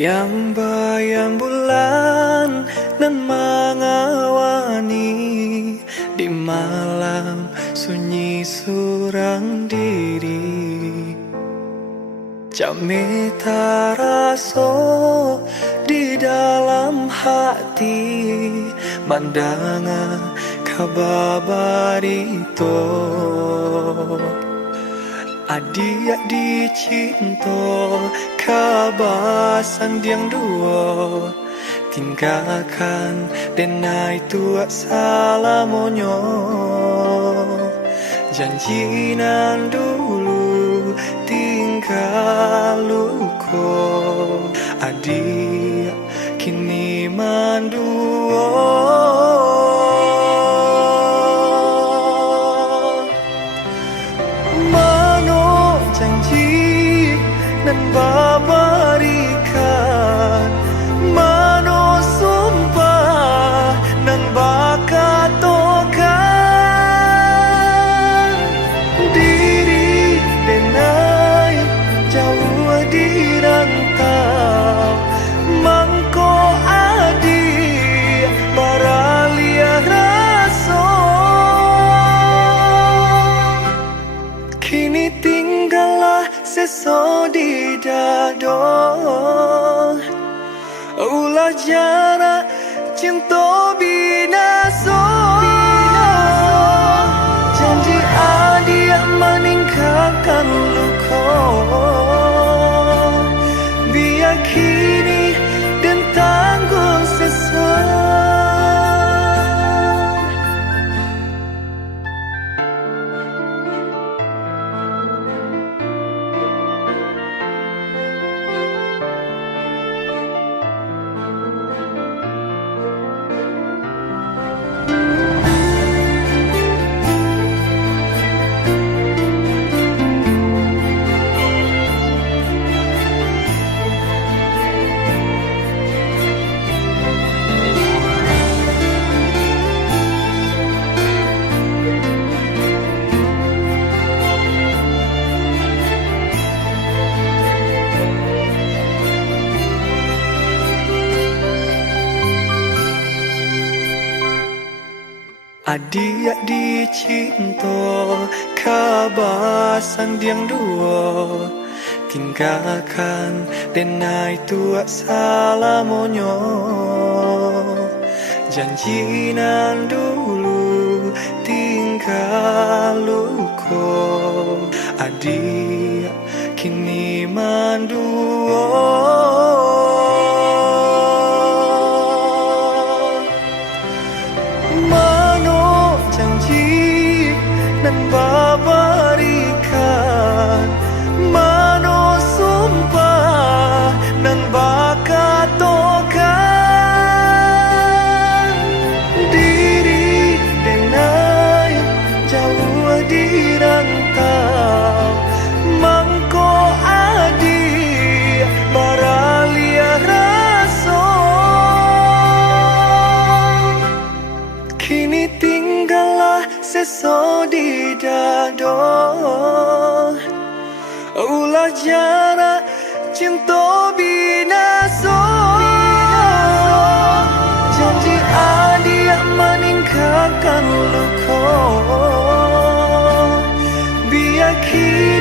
Yang bayang bulan nan mengawani di malam sunyi surang diri. Jame taraso di dalam hati mandanga kababarito. Adik dicinta kabasan diang dua tinggalkan denai tua salamonyo. Janji nan dulu tinggal luko adik kini manduo. Janji nan babarikan mano sumpah nan bakatokan diri denai jauh di rantau mangko adi baralia raso kini tinggallah seso di dado. Ulah jarak cinta binaso. Janji adik meninggalkan luka. Biar kini dan tanggung sesuai. Adik dicinta kabasan diang dua tinggalkan denai tua salamonyo. Janji nan dulu tinggal luko adik kini manduo. Janji nan babarikan mano sumpah nan bakatokan diri denai jauh di rantau mangko adi baralia raso kini tinggallah seso di dado. Ulah jarak cinta binaso. Janji adik meninggalkan luka. Biar kini